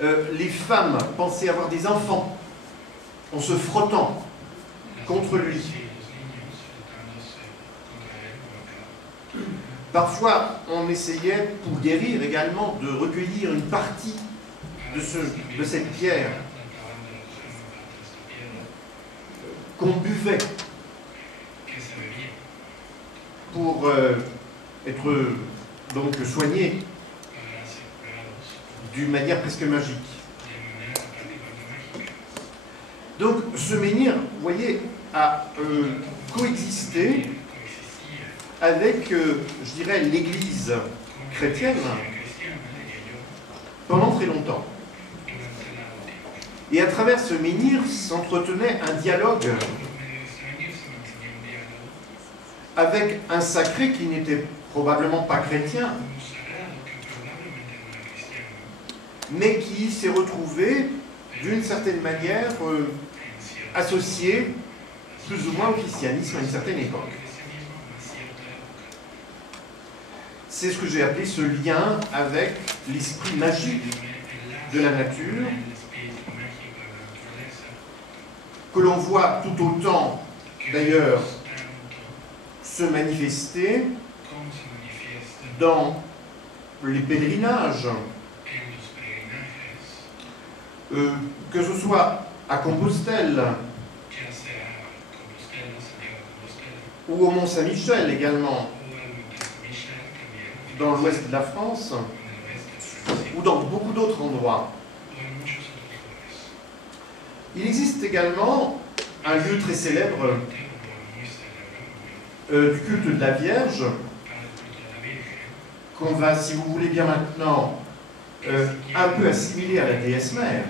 les femmes pensaient avoir des enfants en se frottant contre lui. Parfois, on essayait, pour guérir également, de recueillir une partie de cette pierre qu'on buvait pour être donc soigné d'une manière presque magique. Donc ce menhir, vous voyez, a coexisté avec, je dirais, l'Église chrétienne pendant très longtemps. Et à travers ce menhir s'entretenait un dialogue avec un sacré qui n'était probablement pas chrétien, mais qui s'est retrouvé d'une certaine manière associé plus ou moins au christianisme à une certaine époque. C'est ce que j'ai appelé ce lien avec l'esprit magique de la nature, que l'on voit tout autant d'ailleurs se manifester dans les pèlerinages, que ce soit à Compostelle ou au Mont-Saint-Michel également, dans l'ouest de la France, ou dans beaucoup d'autres endroits. Il existe également un lieu très célèbre du culte de la Vierge, qu'on va, si vous voulez bien maintenant, un peu assimiler à la déesse mère,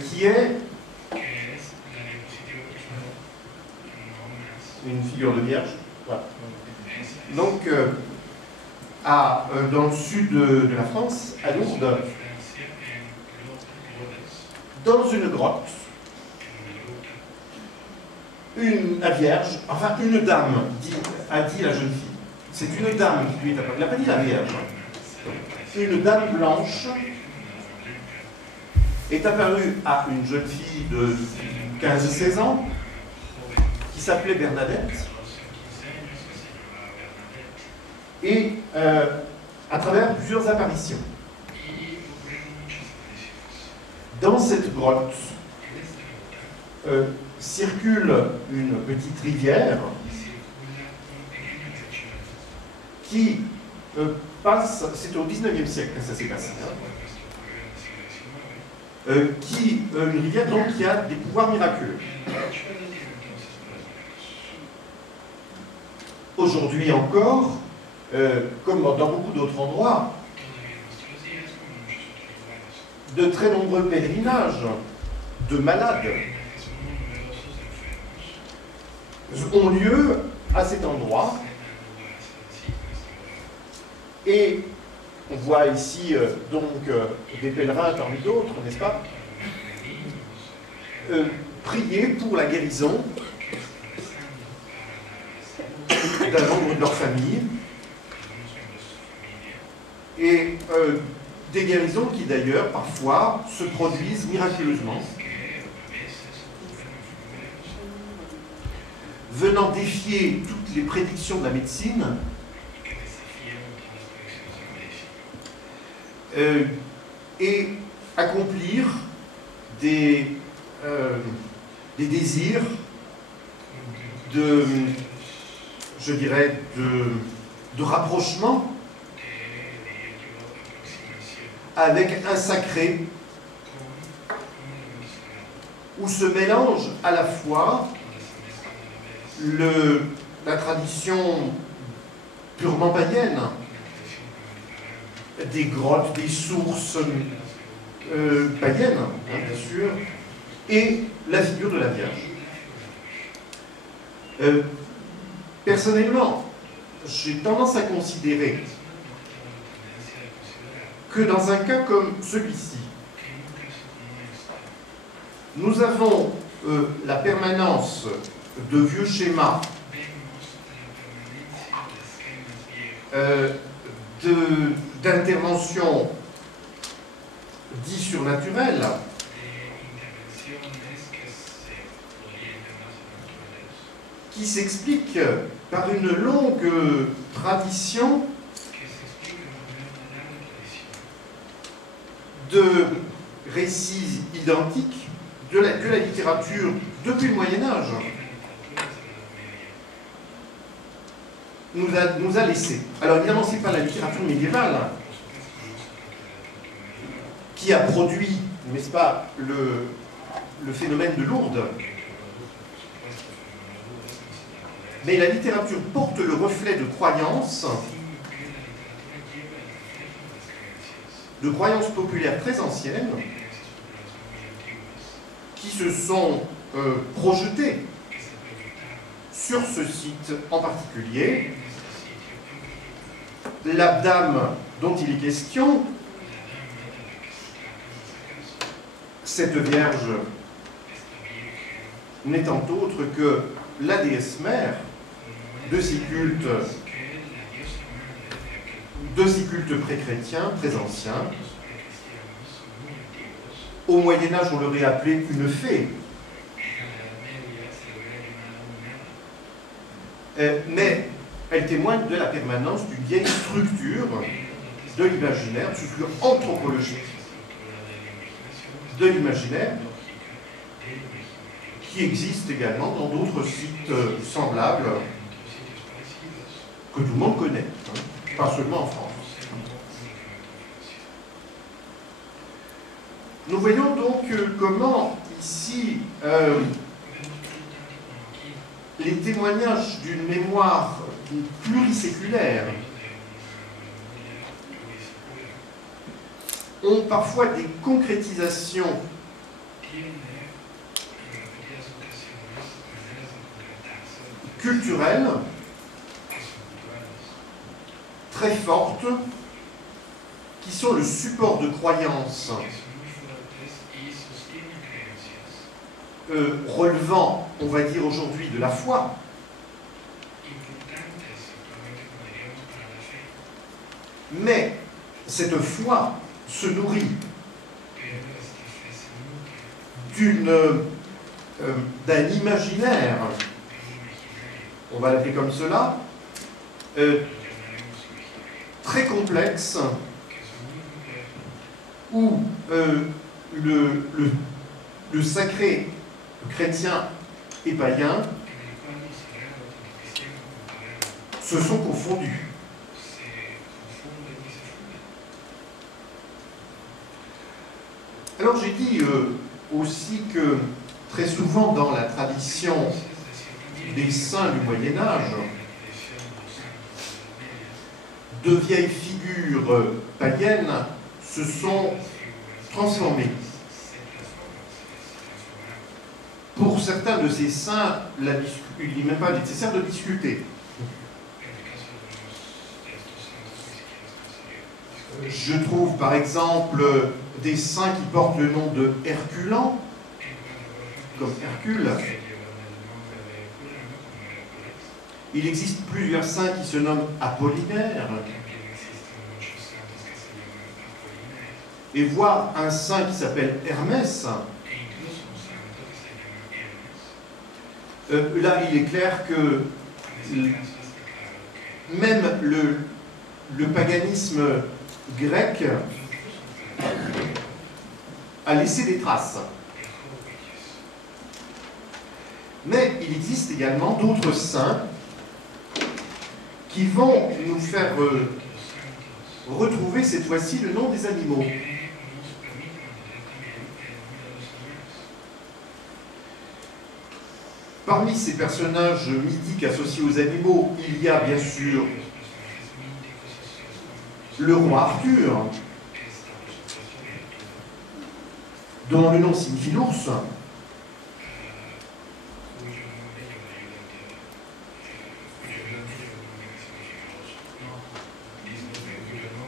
qui est une figure de Vierge. Voilà. Donc, dans le sud de la France, à Lourdes, dans une grotte, la Vierge, enfin une dame, a dit la jeune fille. C'est une dame qui lui est apparue. Il n'a pas dit la Vierge. Une dame blanche est apparue à une jeune fille de 15-16 ans qui s'appelait Bernadette. Et à travers plusieurs apparitions. Dans cette grotte circule une petite rivière qui passe, c'est au XIXe siècle que ça s'est passé, une rivière donc qui a des pouvoirs miraculeux. Aujourd'hui encore, comme dans beaucoup d'autres endroits, de très nombreux pèlerinages de malades ont lieu à cet endroit. Et on voit ici donc des pèlerins parmi d'autres, n'est-ce pas, prier pour la guérison d'un membre de leur famille, et des guérisons qui d'ailleurs parfois se produisent miraculeusement, venant défier toutes les prédictions de la médecine, et accomplir des désirs je dirais, de rapprochement avec un sacré, où se mélange à la fois la tradition purement païenne, des grottes, des sources païennes, hein, bien sûr, et la figure de la Vierge. Personnellement, j'ai tendance à considérer que dans un cas comme celui-ci, nous avons la permanence de vieux schémas d'intervention dit surnaturelle qui s'explique par une longue tradition de récits identiques que la littérature, depuis le Moyen-Âge, nous a laissé. Alors évidemment, ce n'est pas la littérature médiévale qui a produit, n'est-ce pas, le phénomène de Lourdes, mais la littérature porte le reflet de croyances populaires très anciennes qui se sont projetées sur ce site en particulier. La dame dont il est question, cette vierge n'étant autre que la déesse mère de ces cultes pré-chrétiens, très anciens. Au Moyen-Âge, on l'aurait appelée une fée. Mais elle témoigne de la permanence d'une vieille structure de l'imaginaire, d'une structure anthropologique de l'imaginaire, qui existe également dans d'autres sites semblables que tout le monde connaît, hein, pas seulement en France. Nous voyons donc comment ici les témoignages d'une mémoire pluriséculaire ont parfois des concrétisations culturelles très fortes qui sont le support de croyances relevant, on va dire aujourd'hui, de la foi, mais cette foi se nourrit d'un imaginaire, on va l'appeler comme cela, très complexe, où le sacré chrétien et païen se sont confondus. Alors j'ai dit aussi que très souvent dans la tradition des saints du Moyen-Âge, de vieilles figures païennes se sont transformées. Pour certains de ces saints, il n'est même pas nécessaire de discuter. Je trouve par exemple des saints qui portent le nom de Herculan, comme Hercule. Il existe plusieurs saints qui se nomment Apollinaire. Et voir un saint qui s'appelle Hermès, là il est clair que même le paganisme grec a laissé des traces. Mais il existe également d'autres saints qui vont nous faire retrouver cette fois-ci le nom des animaux. Parmi ces personnages mythiques associés aux animaux, il y a bien sûr le roi Arthur, dont le nom signifie l'ours.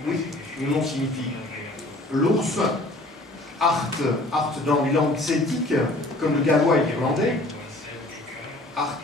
Oui, le nom signifie l'ours. Art dans les langues celtiques, comme le gallois et l'irlandais. Art